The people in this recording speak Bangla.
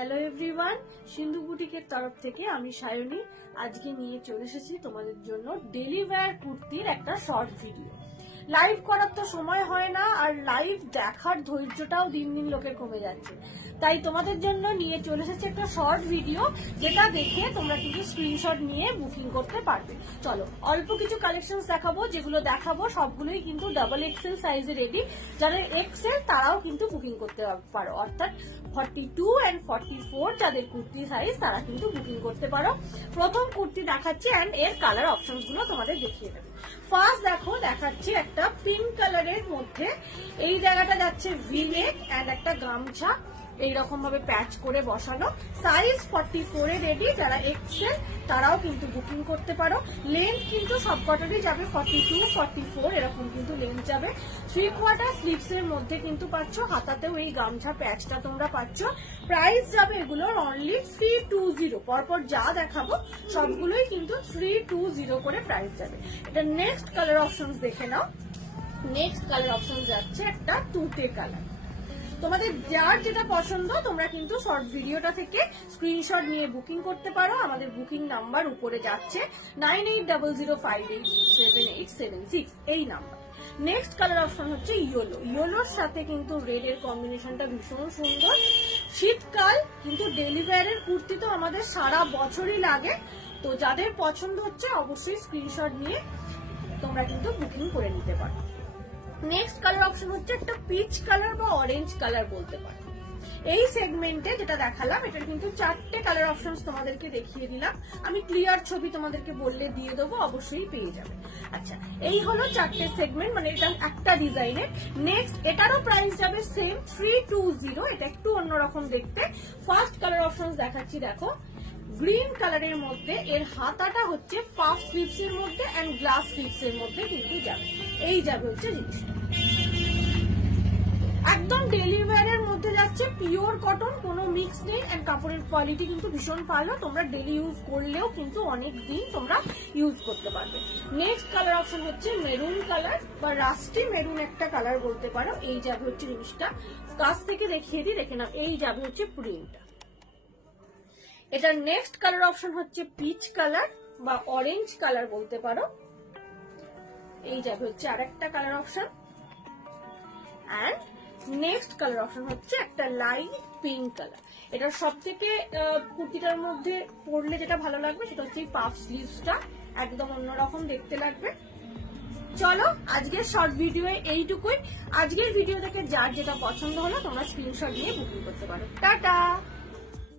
হ্যালো এভরিওয়ান, সিন্ধু বুটিকের তরফ থেকে আমি সায়নী আজকে নিয়ে চলে এসেছি তোমাদের জন্য ডেলি ওয়্যার কুর্তির একটা শর্ট ভিডিও। লাইভ করার তো সময় হয় না, আর লাইভ দেখার ধৈর্যটাও দিন দিন লোকের কমে যাচ্ছে, তাই তোমাদের জন্য নিয়ে চলে এসেছে একটা শর্ট ভিডিও, যেটা দেখে তোমরা কিন্তু স্ক্রিনশট নিয়ে বুকিং করতে পারবে। চলো অল্প কিছু কালেকশন দেখাবো, যেগুলো দেখাবো সবগুলোই কিন্তু ডাবল এক্সেল সাইজে রেডি। যাদের এক্সেল তারাও কিন্তু বুকিং করতে পারো, অর্থাৎ 42 and 44 যাদের কুর্তি সাইজ তারা কিন্তু বুকিং করতে পারো। প্রথম কুর্তি দেখাচ্ছি এন্ড এর কালার অপশনস গুলো তোমাদের দেখিয়ে দেবে। ফার্স্ট দেখো, দেখাচ্ছি একটা পিঙ্ক কালারের মধ্যে, এই জায়গাটা যাচ্ছে ভি নেক এন্ড একটা গামছা এইরকম ভাবে প্যাচ করে বসানো। সাইজ 44 এ রেডি। যারা এক্সেল তারাও কিন্তু বুকিং করতে পারো। লেন্থ কিন্তু সবকটারই যাবে 42, 44 এরকম কিন্তু লেন্থ যাবে। 3/4 স্লিভস এর মধ্যে কিন্তু পাচ্ছ, হাতাতেও এই গামছা প্যাচটা তোমরা পাচ্ছ। প্রাইস যাবে এগুলোর অনলি 320। পরপর যা দেখাবো সবগুলোই কিন্তু 320 করে প্রাইস যাবে। এটা নেক্সট কালার অপশনস দেখে নাও। নেক্সট কালার অপশন যাচ্ছে একটা তুতে কালার। তোমাদের যার যেটা পছন্দ তোমরা কিন্তু শর্ট ভিডিওটা থেকে স্ক্রিনশট নিয়ে বুকিং করতে পারো। আমাদের বুকিং নাম্বার উপরে যাচ্ছে 9800587876 এই নাম্বার। নেক্সট কালার অপশন হচ্ছে ইয়েলো। ইয়েলোর সাথে কিন্তু রেড এর কম্বিনেশনটা ভীষণ সুন্দর। শীতকাল কিন্তু ডেলি ওয়্যারের কুর্তি তো আমাদের সারা বছরই লাগে, তো যাদের পছন্দ হচ্ছে অবশ্যই স্ক্রিনশট নিয়ে তোমরা কিন্তু বুকিং করে নিতে পারো। নেক্সট কালার অপশন হচ্ছে একটা পিচ কালার বা অরেঞ্জ কালার বলতে পারো। এই সেগমেন্টে যেটা দেখালাম এটার কিন্তু 4টে কালার অপশন তোমাদেরকে দেখিয়ে দিলাম। আমি ক্লিয়ার ছবি তোমাদেরকে বললে দিয়ে দেবো, অবশ্যই পেয়ে যাবে। আচ্ছা, এই হলো 4টে সেগমেন্ট, মানে এটা একটা ডিজাইনের। নেক্সট এটারও প্রাইস যাবে সেম 320। এটা একটু অন্যরকম দেখতে। ফার্স্ট কালার অপশন দেখাচ্ছি, দেখো গ্রিন কালারের মধ্যে, এর হাতাটা হচ্ছে পাফ স্লিভস এর মধ্যে এন্ড গ্লাস স্লিভস এর মধ্যে কিন্তু যাবে। এই যাবে হচ্ছে জিনিসটা, একদম ডেলি ওয়্যারের মধ্যে যাচ্ছে, পিওর কটন, কোনো মিক্স নেই এন্ড কাপড়ের কোয়ালিটি কিন্তু ভীষণ ভালো। তোমরা ডেলি ইউজ করলেও কিন্তু অনেক দিন তোমরা ইউজ করতে পারবে। নেক্সট কালার অপশন হচ্ছে মেরুন কালার বা রাস্টি মেরুন একটা কালার বলতে পারো। এই যাবে হচ্ছে জিনিসটা, কাছ থেকে দেখিয়ে দিই, দেখে নাও। এই যাবে হচ্ছে প্রিন্টটা। এটার নেক্সট কালার অপশন হচ্ছে পিচ কালার বা অরেঞ্জ কালার বলতে পারো। এই যাবে হচ্ছে আরেকটা colour option. And next colour option হচ্ছে একটা লাইট পিঙ্ক কালার। এটা সব থেকে কুর্তিটার মধ্যে পরলে যেটা ভালো লাগবে সেটা হচ্ছে পাফ স্লিভসটা, একদম অন্যরকম দেখতে লাগবে। চলো আজকের শর্ট ভিডিও এইটুকুই। আজকের ভিডিও থেকে যার যেটা পছন্দ হলো তোমরা স্ক্রিনশট নিয়ে বুকিং করতে পারো। টাটা।